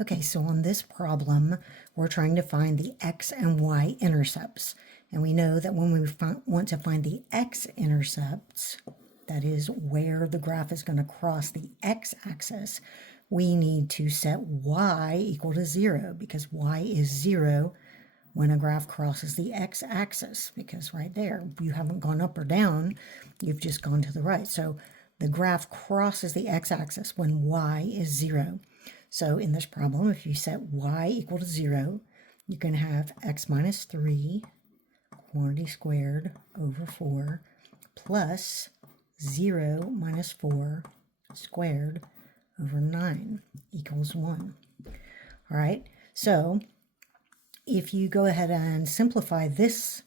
Okay, so on this problem, we're trying to find the x and y intercepts. And we know that when we want to find the x-intercepts, that is where the graph is going to cross the x-axis, we need to set y equal to 0, because y is 0 when a graph crosses the x-axis, because right there, you haven't gone up or down, you've just gone to the right. So the graph crosses the x-axis when y is 0. So in this problem, if you set y equal to 0, you're going to have x minus 3 quantity squared over 4 plus 0 minus 4 squared over 9 equals 1. All right, so if you go ahead and simplify this,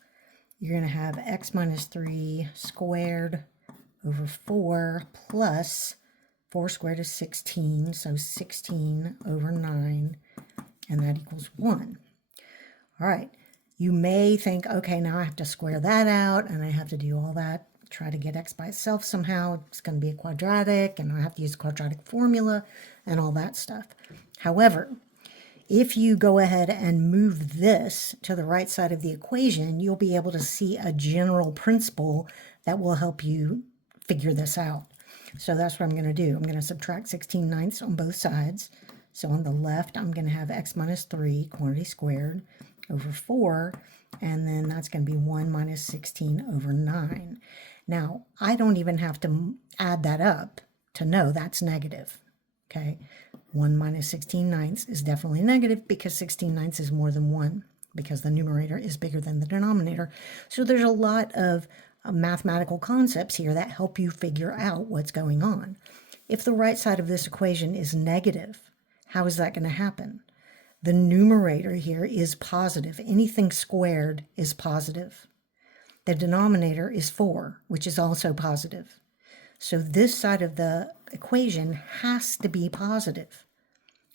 you're going to have x minus 3 squared over 4 plus 4 squared is 16, so 16 over 9, and that equals 1. All right, you may think, okay, now I have to square that out, and I have to do all that, try to get x by itself somehow. It's going to be a quadratic, and I have to use a quadratic formula, and all that stuff. However, if you go ahead and move this to the right side of the equation, you'll be able to see a general principle that will help you figure this out. So that's what I'm going to do. I'm going to subtract 16/9 on both sides. So on the left, I'm going to have x minus 3 quantity squared over 4, and then that's going to be 1 minus 16 over 9. Now, I don't even have to add that up to know that's negative, okay? 1 minus 16/9 is definitely negative because 16/9 is more than 1 because the numerator is bigger than the denominator. So there's a lot of mathematical concepts here that help you figure out what's going on. If the right side of this equation is negative, how is that going to happen? The numerator here is positive. Anything squared is positive. The denominator is 4, which is also positive. So this side of the equation has to be positive.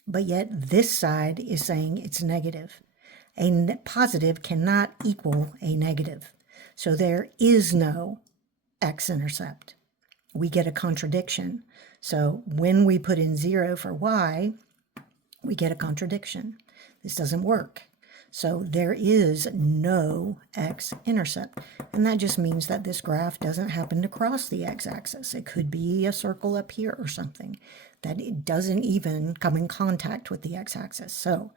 But yet this side is saying it's negative. A positive cannot equal a negative. So there is no x-intercept. We get a contradiction. So when we put in 0 for y, we get a contradiction. This doesn't work. So there is no x-intercept. And that just means that this graph doesn't happen to cross the x-axis. It could be a circle up here or something, that it doesn't even come in contact with the x-axis. So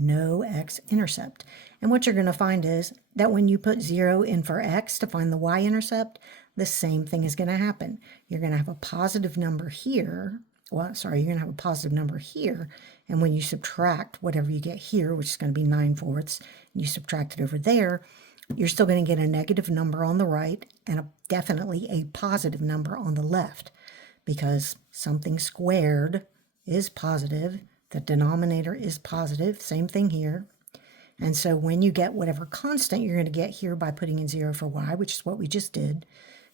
no x-intercept. And what you're going to find is that when you put 0 in for x to find the y-intercept, the same thing is going to happen. You're going to have a positive number here. Well, sorry, you're going to have a positive number here. And when you subtract whatever you get here, which is going to be 9/4, and you subtract it over there, you're still going to get a negative number on the right and definitely a positive number on the left, because something squared is positive. The denominator is positive, same thing here. And so when you get whatever constant you're going to get here by putting in 0 for y, which is what we just did,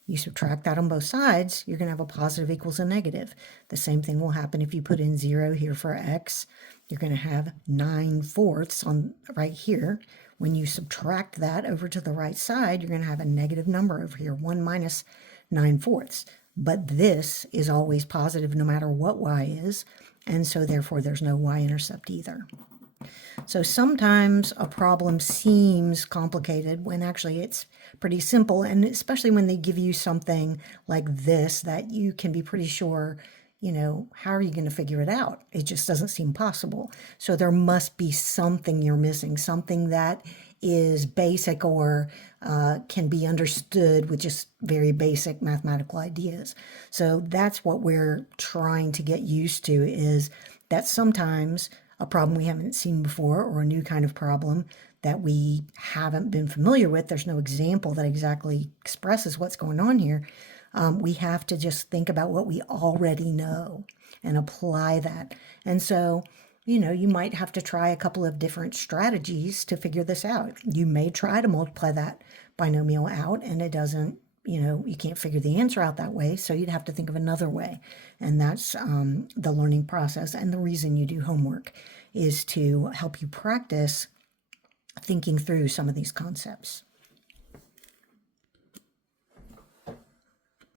you subtract that on both sides, you're going to have a positive equals a negative. The same thing will happen if you put in 0 here for x. You're going to have 9/4 on right here. When you subtract that over to the right side, you're going to have a negative number over here, 1 minus 9/4. But this is always positive no matter what y is, and so therefore there's no y-intercept either. So sometimes a problem seems complicated when actually it's pretty simple, and especially when they give you something like this that you can be pretty sure, you know, how are you going to figure it out? It just doesn't seem possible. So there must be something you're missing, something that is basic or can be understood with just very basic mathematical ideas. So that's what we're trying to get used to, is that sometimes a problem we haven't seen before, or a new kind of problem that we haven't been familiar with, there's no example that exactly expresses what's going on here. We have to just think about what we already know and apply that. And so, you know, you might have to try a couple of different strategies to figure this out. You may try to multiply that binomial out, and it doesn't, you know, you can't figure the answer out that way, so you'd have to think of another way. And that's the learning process. And the reason you do homework is to help you practice thinking through some of these concepts.